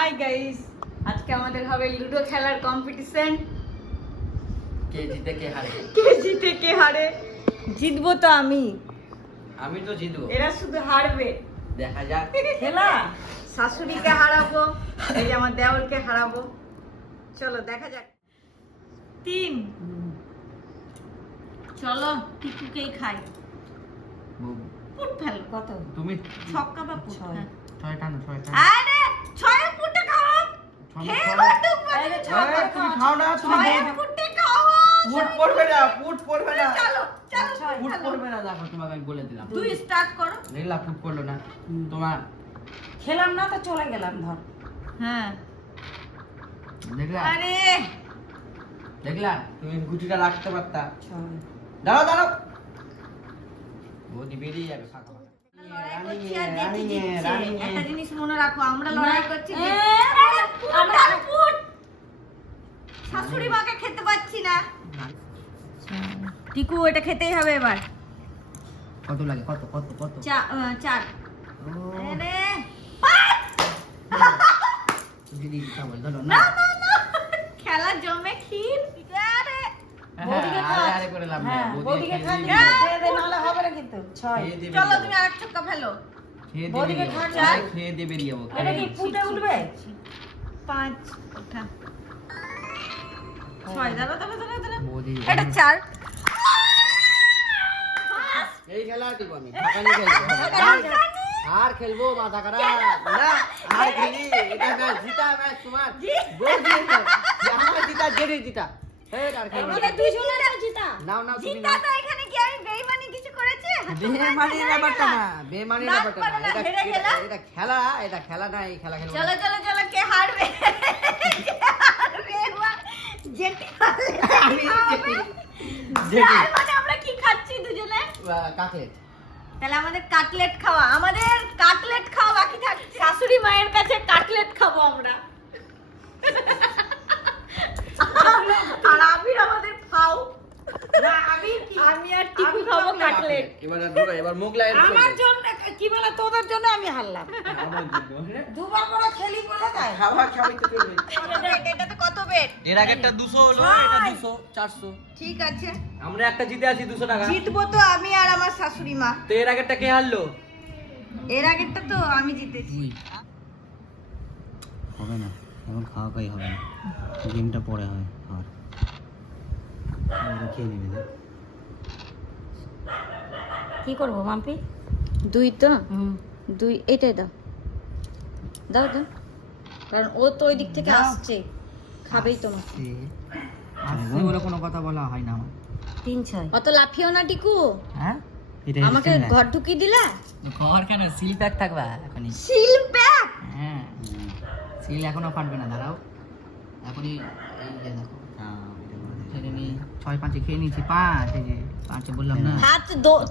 Hi guys, আজকে আমাদের হবে লুডো খেলার কম্পিটিশন। কে জিতে কে হারে? কে জিতে কে হারে? জিতবো তো আমি তো জিতবো। এরা শুধু হারবে। দেখা যাক। খেলা শাশুড়িকে হারাবো, এই যে আমার দেওরকে হারাবো। চলো দেখা যাক। 3 চলো টিকুকেই খাই। পুট ফেল কত? তুমি ছক্কা বা পুট? হ্যাঁ। ছয় টানো। আরে ছয় পুটে খাও। খেলো ডুববে। তুমি খাও না, তুমি ছয় পুটে খাও। পুট পড়বে না। চলো চলো পুট পড়বে না, দেখো তোমাকে আমি বলে দিলাম। তুই স্টার্ট করো। দেখলা পুট পড়লো না। তোমার খেলাম না তো চলে গেলাম ধর। হ্যাঁ দেখলা আরে দেখলা তুমি গুটিটা রাখতে পারতা। ছয়। দাঁড়াও বৌদি বেরিয়ে যাবে ফাঁকা ফাঁকা। লড়াই করছি আর জেঠি জিতছে। একটা জিনিস মনে রাখো, আমরা লড়াই করছি যে আমরা পুট শাশুড়ি মাকে খেতে পাচ্ছি না। টিকু এটা খেতেই হবে এবার। কত লাগে? কত 4 ও আরে দিদি খাবো ধরো না না। না না খেলা জমে ক্ষীর। আরে বৌদিকে খা। আরে করে লাভ হ্যাঁ, নেই। বৌদিকে খা দিবি। হ্যাঁ। খেয়ে দে, নাহলে হবে না কিন্তু। ছয়। চলো তুমি আরেক ছক্কা ফেলো। বৌদিকে খা, চা। খেয়ে দিয়ে বেরিয়ে যাবো। এটা কি ফুটে উঠবে? 5 ওঠা 6 দাঁড়া বৌদি এটা 4 এই খেলা টিপ আমি ফাঁকা নিয়ে খেলবো। আর খেলবো মাথা খারাপ না। আর খেলি এটা ম্যাচ জিতা, ম্যাচ তোমার বৌদি আমার জিতা, জেরি জিতা। এই আর খেলবো না। আমাদের দুইজনের জিতা। নাও তুমি জিতা নাও। তো এখানে কি আমি বেইমানি কিছু করেছি? বেমানির ব্যাপারটা না, বেমানির নাক ব্যাপারটা পারে না। না, এটা হেরে গেলা? এটা খেলা না, এই খেলা খেলবো চলো না। চলো চলো কে হারবে? কে হারবে এবার? জেঠি হারলে আমি খাওয়াবে। জেঠি। তার মানে আমরা কি খাচ্ছি দুজনে? কাটলেট। তাহলে আমাদের কাটলেট খাওয়া, আমাদের কাটলেট খাওয়া বাকি থাকছে। শাশুড়ি মায়ের কাছে কাটলেট খাবো আমরা। আর আবির আমাদের খাও। না, আমি কি? আমি আর টিকু আমি খাবো chocolate। কাটলেট। এবার মোগলাই আমার জন্য কি বলে, তোদের জন্য আমি হারলাম। দুবার করে খেলি বলে তাই। খাবার খাবি তো চলবে। এটাতে কত বেট? এর আগেরটা 200 হলো, এটা 200 400। ঠিক আছে, আমরা একটা জিতে আছি 200 টাকা। জিতবো তো আমি আর আমার শাশুড়ি মা। তো এর আগেরটা কে হারলো? এর আগেরটা তো আমি জিতেছি। হবে না, এখন খাওয়া খাই হবে না, গেমটা পরে হয়। আর খেয়ে নেবে। কি করবো মাম্পি? 2 তো 2 এটাই দাও দাও দাও, কারণ ও তো ওই দিক থেকে আসছে, খাবেই তোমার। আসছে বলে কোনো কথা বলা হয় না আমার। 3-6। অত লাফিও না টিকু, হ্যাঁ? আমাকে ঘর ঢুকিয়ে দিলা। ঘর কেন, সিল প্যাক থাকবা এখনই। Seal pack. হ্যাঁ, সিল এখনো ফাটবে না, দাঁড়াও। এখনই এই যে দেখো। ছেড়ে নি 6-5 খেয়ে নিয়েছি, 5 এই যে 5 বললাম না।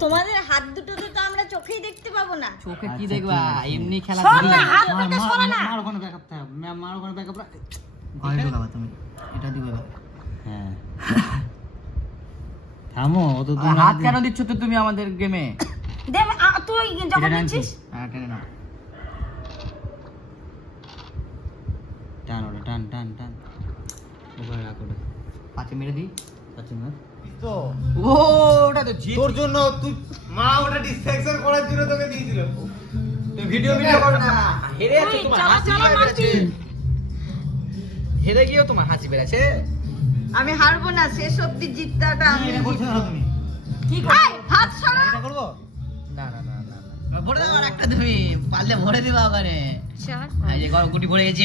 তোমাদের হাত দুটো তো আমরা চোখেই দেখতে পাবো না। চোখে কি আচ্ছা, দেখবা, ঠিক আছে। এমনি খেলা শোন করি। না, হাত থেকে সরে না। মার ওখানে ব্যাকআপ থাক, মার ওখানে ব্যাকআপ রাখ। ঘরে ঢোকাবা তুমি, এটা দিবে বা। হ্যাঁ, থামো, অত হাত কেন দিচ্ছ তো তুমি আমাদের গেমে? দেখ তুই যখন দিচ্ছিস হ্যাঁ, টেনে নাও। টান ওটা, টান টান টান ওখানে রাখ ওটা। 5 মেরে দিই। আচ্ছা না, ও ওটা তো জিত। তোর জন্য তুই মা ওটা ডিস্ট্রাকশন করার জন্য তোকে দিয়েছিল। তুই ভিডিও করো না। হেরে আছো, তুই তোমার চালা হাসি চালা বেড়েছে। মারছিস। হেরে গিয়েও তোমার হাসি বেড়েছে। আমি হারবো না, শেষ অব্দি জিততাটা আমি। এটা করছ না তুমি? কি এই, করবো? হাত সরা। এটা করব না না না না না, ভরে দাও আর একটা, তুমি পারলে ভরে দিবা ওখানে। এই যে গরম গুটি ভরে গেছে,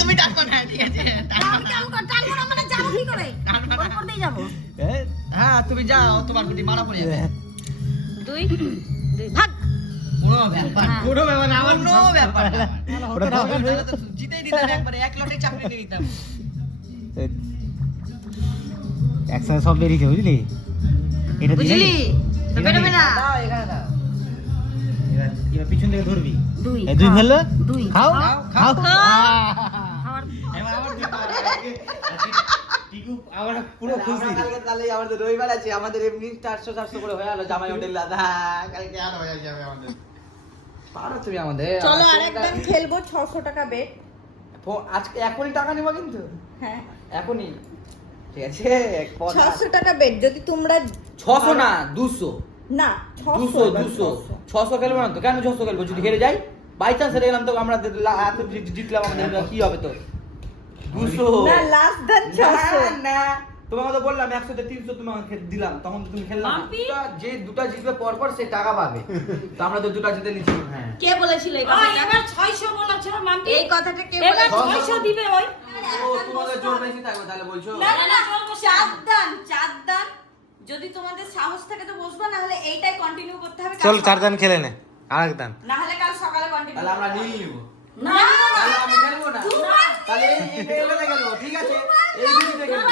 তুমি টানবা না, ঠিক আছে? টানবা না। টানবো না মানে যাবো কি করে? ওর করতেই যাবো। হ্যাঁ, তুমি যাও, তোমার গুটি মারা পড়ে যাবে। 2 ভাগ। কোনো ব্যাপার না। পুরো ব্যাপার না, আমার কোনো ব্যাপার না। ওটা দরকার নেই। তাহলে তো জিতেই দিতাম একবারে, এক লটে চাকরি দিয়ে দিতাম। একসাথে সব বেরিয়েছে, বুঝলি? এটা দিলে বুঝলি তো বেরোবে না। দাও, এখানে দাও। এবার পিছন থেকে ধরবি। 2 এই দুই ফেললো, 2 খাও খাও, খাও। খাওয়ার এবার আবার টিকু আবার পুরো খুশি। কালকে তাহলে আমাদের রবিবার আছে, আমাদের এমনি 400 করে হয়ে গেল জামাই হোটেল দাদা। কালকে আর হয়ে যাবে আমাদের। পারো তুমি আমাদের। চলো আরেকবার খেলবো, 600 টাকা বেট। আজকে এখনই টাকা নেবো কিন্তু হ্যাঁ এখনই ঠিক আছে 600 টাকা বেড যদি তোমরা 600 না 200 না 600 খেলবো না তো কেন 600 খেলবো যদি হেরে যাই বাই চান্স হেরে গেলাম তো আমরা এত জিতলাম আমাদের কি হবে তো 200 না লাস্ট দেন 600 না তোমাকে তো বললাম 100 তে 300 তোমাকে দিলাম তখন তো তুমি খেললে না মাম্পি? যে দুটো জিতবে পর পর সে টাকা পাবে তো আমরা তো দুটো জিতে নিচ্ছি হ্যাঁ কে বলেছিল এই ওই কথাটা এবার 600 বলেছে মাম্পি এই কথাটা কে এবার বলেছিল 600 দিবে ওই ও তোমাদের জোর বেশি থাকবে তাহলে বলছো চার দান যদি তোমাদের সাহস থাকে তো বসবা না হলে এইটাই কন্টিনিউ করতে হবে চল 4 দান খেলে নে আরেক দান না হলে কাল সকালে কন্টিনিউ তাহলে আমরা নিয়ে নিব না তাহলে আমি খেলবো না তাহলে এই খেলবো ঠিক আছে এই ভিডিওতে খেলবো